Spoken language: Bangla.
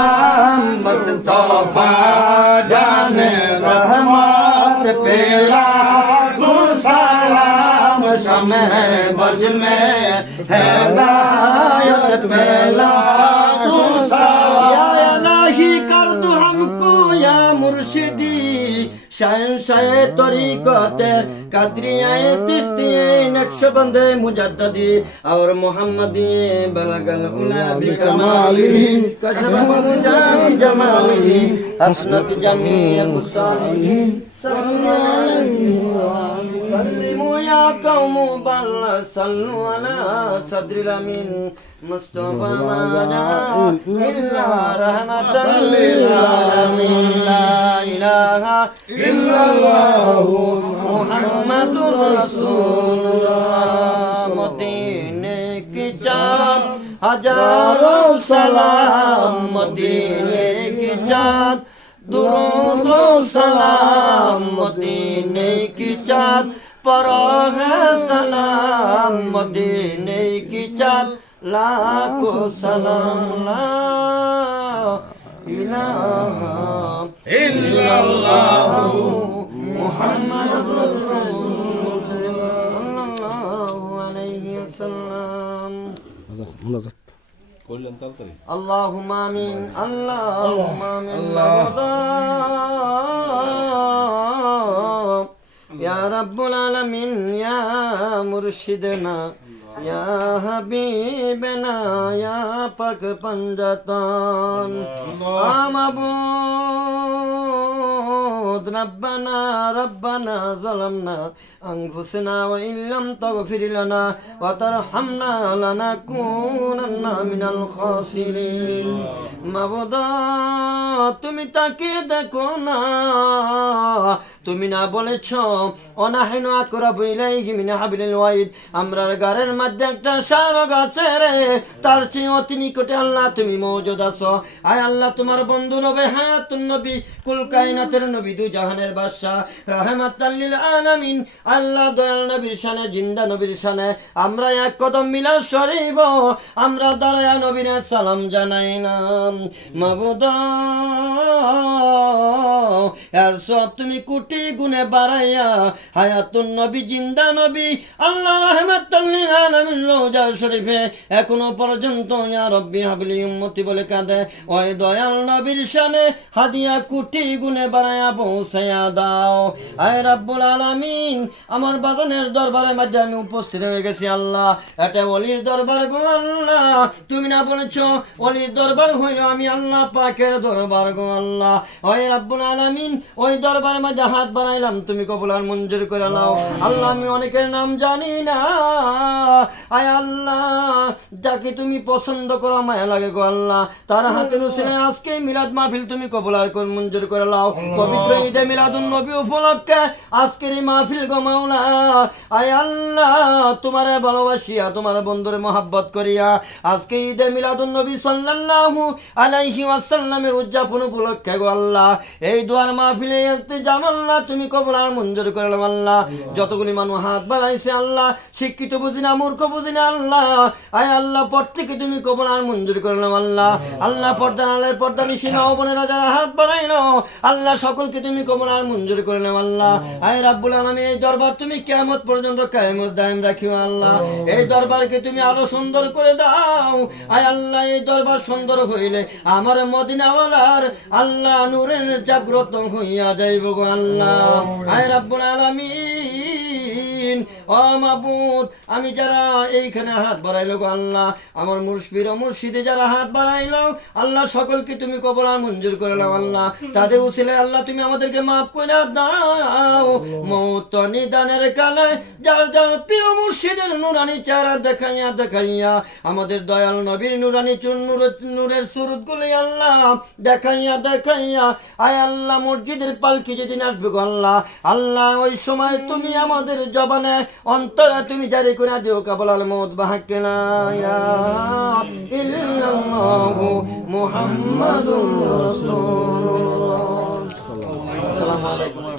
रहमान मुस्तफा जाने रहमत तेरा सलाम शम है बजने है दायत मेला तू सवाया नहीं का মুর্শিদি শায়ন শায়ে তরিকতে কাদরিয়ায়ে তিস্তিয়ে নকশবন্দে মুজাদ্দদি আর মুহাম্মদি বালাগাল উলা বিকামালিহি কশফাল জাম জামালিহি হাসনাত জামিল মুসালিহি সাল্লাল্লাহু আলাইহি ওয়া আলিহি يا قوم بل صلوا على صدر الامين مصطفى ما إلا رحمة ইলাহা ইল্লাল্লাহু মুহাম্মাদুর রাসূলুল্লাহ। মদিনে কি চাঁদ? হাজারো সালাম। মদিনে কি চাঁদ? দুরুদ সালাম। মদিনে কি চাঁদ? পরহ লাখো সালাম। লা ইলাহা ইল্লাল্লাহু মুহাম্মাদুর রাসূলুল্লাহ সাল্লাল্লাহু আলাইহি ওয়াসাল্লাম। মুনাজাত করলেন يا حبيبنا يا پاک پنجتان معبود ربنا ربنا ظلمنا أنفسنا وإن لم تغفر لنا وترحمنا لنكونن من الخاسرين মাবুদা তুমি তাকে দেখো না তুমি না বলেছ, অনাহেন আকরা বইলাই গিমিনা হাবিল ওয়াইদ। আমরার গারের মধ্যে একটা শারক আছে রে, তার চেয়ে অতি নিকটে আল্লাহ তুমি মৌজুদ আছো। আয় আল্লাহ, তোমার বন্ধু নবে হায়াতুন নবী, কুল কায়নাতের নবী দু জাহানের বাদশা রাহমাতাল্লিল আলামিন, আল্লাহ দয়াল নবীর শানে, জিন্দা নবীর শানে। আমরা এক কদম মিলা শরীব আমরা দাঁড়ায়া নবীর সালাম জানাই নাম মাবুদা আর সব তুমি কোটি গুণে বাড়াইয়া হায়াতুন নবী, জিন্দা নবী, আল্লাহ রহমাতাল্লিল আলামিন রোজা শরীফে এখনও পর্যন্ত ইয়া হাবলি উম্মতি বলে কাঁদে। ওই দয়াল নবীর শানে হাদিয়া কোটি গুণে বাড়াইয়া পৌঁছাইয়া দাও। আয় রাব্বুল আলামিন, আমার বাদনের দরবারে মাঝে আমি উপস্থিত হয়ে গেছি আল্লাহ। এটা অলির দরবার গো আল্লাহ। তুমি না বলেছ অলির দরবার হইল আমি আল্লাহ পাকের দরবার গো আল্লাহ। ওই রাব্বুল আলামিন, ওই দরবার মাঝে হাত বানাইলাম তুমি কবুল আর মঞ্জুর করে নাও। আল্লাহ আমি অনেকের নাম জানি না। আয় আল্লাহ। যাকে তুমি পছন্দ করো মায়া লাগে গো আল্লাহ। তার হাতে নুসিনে আজকে মিলাদ মাহফিল তুমি কবুল আর করে মঞ্জুর করে নাও। পবিত্র ঈদে মিলাদুন নবী উপলক্ষে আজকের এই মাহফিল গো মাওলা। আয় আল্লাহ তোমারে ভালোবাসিয়া তোমার বন্ধুরে মহাব্বত করিয়া আজকে ঈদে মিলাদুন নবী সাল্লাল্লাহু আলাইহি ওয়াসাল্লামের উদযাপন উপলক্ষে গো আল্লাহ। এই দুয়ার মাহফিলে এতে জামাল্লাহ তুমি কবুল আর মঞ্জুর করে নাও আল্লাহ। যতগুলি মানুষ হাত বাড়াইছে আল্লাহ শিক্ষিত বুঝি না মূর্খ বুঝি না আল্লাহ। আয় আল্লাহ প্রত্যেকে তুমি কবুল আর মঞ্জুর করে নাও আল্লাহ। আল্লাহ পর্দা নালের পর্দা নিশি নাও বোনেরা যারা হাত বাড়াইলো আল্লাহ সকলকে তুমি কবুল আর মঞ্জুর করে নাও আল্লাহ। আয় রাব্বুল আলামিন এই দরবার তুমি কিয়ামত পর্যন্ত কায়েমত দায়েম রাখিও আল্লাহ। এই দরবারকে তুমি আরও সুন্দর করে দাও। আয় আল্লাহ এই দরবার সুন্দর হইলে আমার মদিনাওয়ালার আল্লাহ নূরের জাগ্রত হইয়া যাইব গো আল্লাহ। আয় রাব্বুল আলামিন মাবুদ, আমি যারা এইখানে হাত বাড়াইলো গো আল্লাহ, আমার মুর্শিদ ও মুর্শিদে যারা হাত বাড়াইলো, আল্লাহ সকলকে তুমি আর মঞ্জুর করে নাও আল্লাহ। তাদের উচিলে আল্লাহ, তুমি আমাদেরকে মাফ করে দাও। মৌত নিদানের কালে যার যার প্রিয় মুর্শিদের নুরানি চেহারা দেখাইয়া দেখাইয়া, আমাদের দয়াল নবীর নুরানি চুন নূরের সুরত গুলি আল্লাহ দেখাইয়া দেখাইয়া, আয় আল্লাহ, মসজিদের পালকি যেদিন আসবে গো আল্লাহ। আল্লাহ, ওই সময় তুমি আমাদের জবানে অন্তরে তুমি জারি করে দিও কাবল আল মত বাহাকে আলাইকুম।